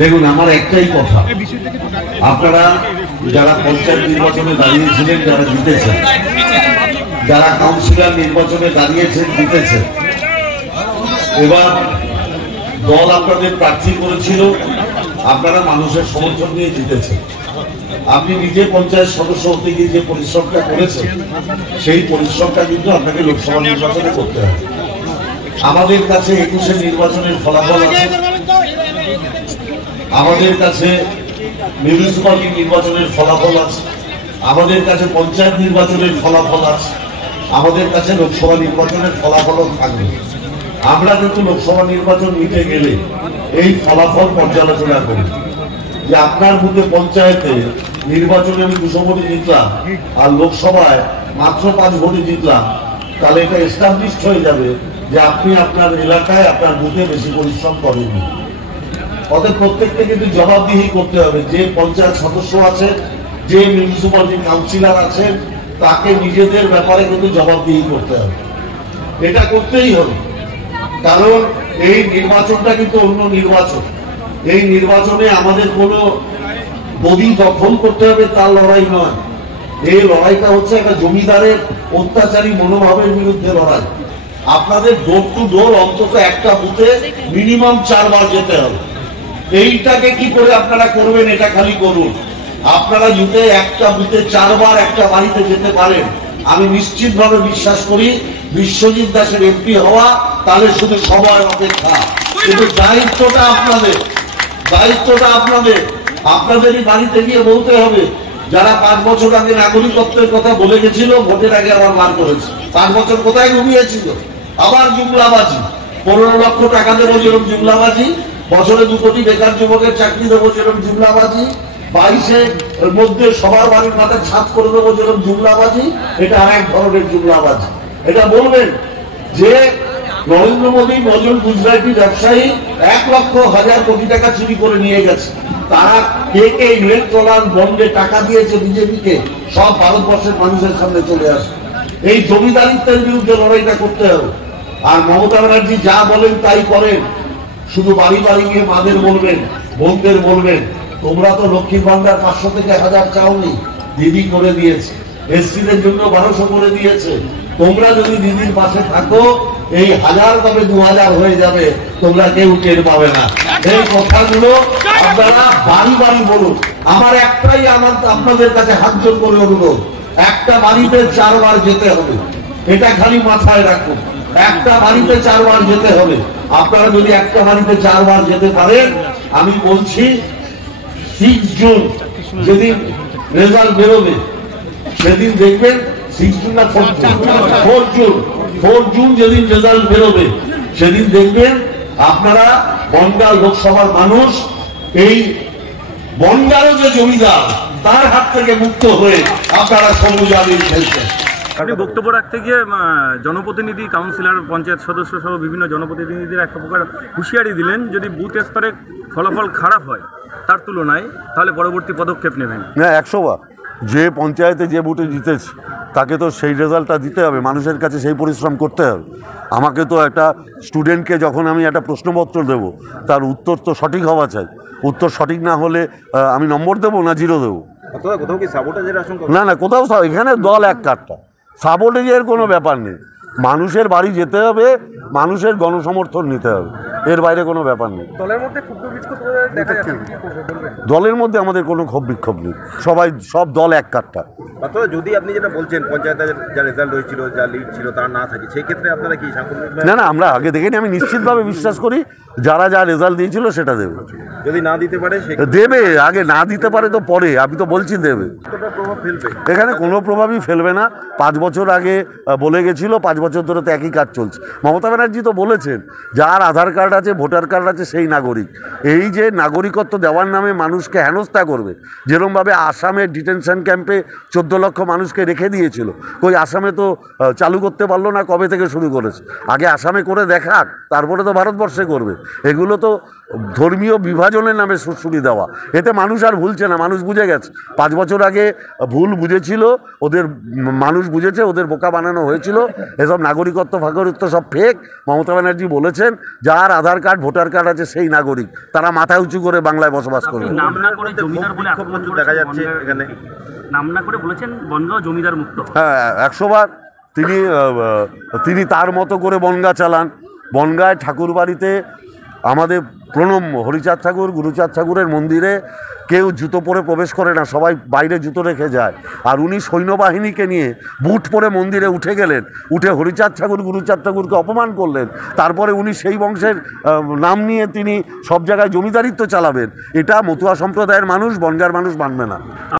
দেখুন, আমার একটাই কথা, আপনারা যারা পঞ্চায়েত নির্বাচনে দাঁড়িয়েছিলেন, যারা জিতেছেন, যারা কাউন্সিলর নির্বাচনে দাঁড়িয়েছেন, জিতেছেন, এবার দল আপনাদের প্রার্থী করেছিল, আপনারা মানুষের সমর্থন নিয়ে জিতেছেন। আপনি নিজে পঞ্চায়েত সদস্য হতে গিয়ে যে পরিশ্রমটা করেছেন, সেই পরিশ্রমটা কিন্তু আপনাকে লোকসভা নির্বাচনে করতে হবে। আমাদের কাছে 21 নির্বাচনের ফলাফল আছে, আমাদের কাছে মিউনিসিপালিটি নির্বাচনের ফলাফল আছে, আমাদের কাছে পঞ্চায়েত নির্বাচনের ফলাফল আছে, আমাদের কাছে লোকসভা নির্বাচনের ফলাফলও থাকবে। আমরা কিন্তু লোকসভা নির্বাচন নিতে গেলে এই ফলাফল পর্যালোচনা করি যে আপনার মধ্যে পঞ্চায়েতে নির্বাচনে আমি 200 ভোটে জিতলাম আর লোকসভায় মাত্র 5 ভোটে জিতলাম, তাহলে এটা এস্টাবলিশড হয়ে যাবে যে আপনি আপনার এলাকায় আপনার বুথে বেশি পরিশ্রম করেননি। অতএব প্রত্যেককে কিন্তু জবাবদিহি করতে হবে। যে পঞ্চায়েত সদস্য আছে, যে মিউনিসিপালিটি কাউন্সিলর আছেন, তাকে নিজেদের ব্যাপারে কিন্তু জবাবদিহি করতে হবে। এটা করতেই হবে, কারণ এই নির্বাচনটা কিন্তু অন্য নির্বাচন। এই নির্বাচনে আমাদের কোনো গদি দখল করতে হবে তার লড়াই নয়। এই লড়াইটা হচ্ছে একটা জমিদারের অত্যাচারী মনোভাবের বিরুদ্ধে লড়াই। আপনাদের ডোর টু ডোর অন্তত একটা বুথে মিনিমাম 4 বার যেতে হবে। এইটাকে কি করে আপনারা করবেন, এটা খালি করুন। আপনারা যদি একটা বুথে 4 বার একটা বাড়িতে যেতে পারেন, আমি নিশ্চিতভাবে বিশ্বাস করি বিশ্বজিৎ দাসের এমপি হওয়া তাহলে শুধু সময় অপেক্ষা। কিন্তু দায়িত্বটা আপনাদের, দায়িত্বটা আপনাদের। আপনাদেরই বাড়িতে গিয়ে বলতে হবে, যারা 5 বছর আগে নাগরিকত্বের কথা বলে গেছিল, ভোটের আগে আবার বার করেছে। 5 বছর কোথায় ঘুমিয়েছিল? আবার জুমলাবাজি। 15 লক্ষ টাকা দেবো যেরকম জুমলাবাজি, বছরে 2 কোটি বেকার যুবকের চাকরি দেবো যেরকম জুমলাবাজি, 22-এর মধ্যে সবার বাড়ির মাথায় ছাদ করে দেবো যেরকম জুমলাবাজি, এটা আর এক ধরনের জুমলাবাজি। এটা বলবেন যে নরেন্দ্র মোদী 9 জন গুজরাটি ব্যবসায়ী 1 লক্ষ 1000 কোটি টাকা চুরি করে নিয়ে গেছে। তারা কে কে ইলেকট্রাল বন্ডে টাকা দিয়েছে বিজেপিকে, সব ভারতবর্ষের মানুষের সামনে চলে আসে। এই জমিদারিত্বের বিরুদ্ধে লড়াইটা করতে হবে। আর মমতা ব্যানার্জি যা বলেন তাই করেন। শুধু বাড়ি বাড়ি গিয়ে মাদের বলবেন, বোনদের বলবেন, তোমরা তো লক্ষ্মীর ভান্ডার 500 থেকে 1000 চাওনি, দিদি করে দিয়েছে। এসসিদের জন্য 1200 করে দিয়েছে। তোমরা যদি দিদির পাশে থাকো, এই 1000 কবে 2000 হয়ে যাবে, তোমরা কেউ টের পাবে না। এই কথাগুলো আপনারা বাড়ি বাড়ি বলুন। আমার একটাই আপনাদের কাছে হাত জোড় করে অনুরোধ, একটা বাড়িতে 4 বার যেতে হবে। এটা খালি মাথায় রাখুন, একটা বাড়িতে 4 বার যেতে হবে। আপনারা যদি একটা বাড়িতে 4 বার যেতে পারেন, আমি বলছি 6 জুন যেদিন রেজাল্ট বেরোবে, সেদিন দেখবেন 6 জুন না 4 জুন যেদিন রেজাল্ট বেরোবে, সেদিন দেখবেন আপনারা বনগাঁ লোকসভার মানুষ এই বনগাঁও যে জমিদার, তার হাত থেকে মুক্ত হয়ে আপনারা সবুজ আবির খেলছেন। আপনি বক্তব্য রাখতে গিয়ে জনপ্রতিনিধি, কাউন্সিলর, পঞ্চায়েত সদস্য সহ বিভিন্ন জনপ্রতিনিধিদের একটা প্রকার হুঁশিয়ারি দিলেন, যদি বুথ স্তরে ফলাফল খারাপ হয় তার তুলনায়, তাহলে পরবর্তী পদক্ষেপ নেবেন। না, 100 বার। যে পঞ্চায়েতে যে বুথে জিতেছে তাকে তো সেই রেজাল্টটা দিতে হবে, মানুষের কাছে সেই পরিশ্রম করতে হবে। আমাকে তো একটা স্টুডেন্টকে যখন আমি একটা প্রশ্নপত্র দেব, তার উত্তর তো সঠিক হওয়া চাই। উত্তর সঠিক না হলে আমি নম্বর দেবো না 0 দেবো? না না, কোথাও এখানে দল এক কাটটা, সাবোটেজের কোনো ব্যাপার নেই। মানুষের বাড়ি যেতে হবে, মানুষের গণসমর্থন নিতে হবে, এর বাইরে কোনো ব্যাপার নেই। দলের মধ্যে আমাদের কোনো ক্ষোভ বিক্ষোভ নেই, সব দল এক কাটটা। যদি আপনি যেটা বলছেন পঞ্চায়েতের যা রেজাল্ট হয়েছিল, যা লিড ছিল, তারা না থাকে, সেই ক্ষেত্রে আপনারা কি? না না, আমরা আগে দেখে আমি নিশ্চিতভাবে বিশ্বাস করি যারা যা রেজাল্ট দিয়েছিল সেটা দেবে। যদি না দিতে পারে দেবে, আগে না দিতে পারে তো পরে, আমি তো বলছি দেবে। প্রভাব ফেলবে? এখানে কোনো প্রভাবই ফেলবে না। 5 বছর আগে বলে গেছিল, 5 বছর ধরে তো একই কাজ চলছে। মমতা ব্যানার্জি তো বলেছেন যার আধার কার্ড আছে, ভোটার কার্ড আছে, সেই নাগরিক। এই যে নাগরিকত্ব দেওয়ার নামে মানুষ মানুষকে হেনস্থা করবে। যেরকমভাবে আসামের ডিটেনশন ক্যাম্পে 14 লক্ষ মানুষকে রেখে দিয়েছিল, কই আসামে তো চালু করতে পারলো না, কবে থেকে শুরু করেছে? আগে আসামে করে দেখাক, তারপরে তো ভারতবর্ষে করবে। এগুলো তো ধর্মীয় বিভাজনের নামে সুড়সুড়ি দেওয়া। এতে মানুষ আর ভুলছে না, মানুষ বুঝে গেছে। 5 বছর আগে ভুল বুঝেছিল, ওদের মানুষ বুঝেছে, ওদের বোকা বানানো হয়েছিল। এসব নাগরিকত্ব ফাগরিকত্ব সব ফেক। মমতা ব্যানার্জি বলেছেন যার আধার কার্ড ভোটার কার্ড আছে সেই নাগরিক, তারা মাথা উঁচু করে বাংলায় বসবাস করবে। নাম না করে জমিদার বলে বিক্ষোভ প্রচুর দেখা যাচ্ছে এখানে। নাম না করে বলেছেন বনগাঁও জমিদার মুক্ত। হ্যাঁ, 100 বার তিনি তার মতো করে বনগা চালান। বনগায় ঠাকুর বাড়িতে আমাদের প্রণম্য হরিচাঁদ ঠাকুর, গুরুচাঁদ ঠাকুরের মন্দিরে কেউ জুতো পরে প্রবেশ করে না, সবাই বাইরে জুতো রেখে যায়। আর উনি সৈন্যবাহিনীকে নিয়ে বুট পরে মন্দিরে উঠে গেলেন, উঠে হরিচাঁদ ঠাকুর, গুরুচাঁদ ঠাকুরকে অপমান করলেন। তারপরে উনি সেই বংশের নাম নিয়ে তিনি সব জায়গায় জমিদারিত্ব চালাবেন। এটা মতুয়া সম্প্রদায়ের মানুষ, বনগাঁর মানুষ মানবে না।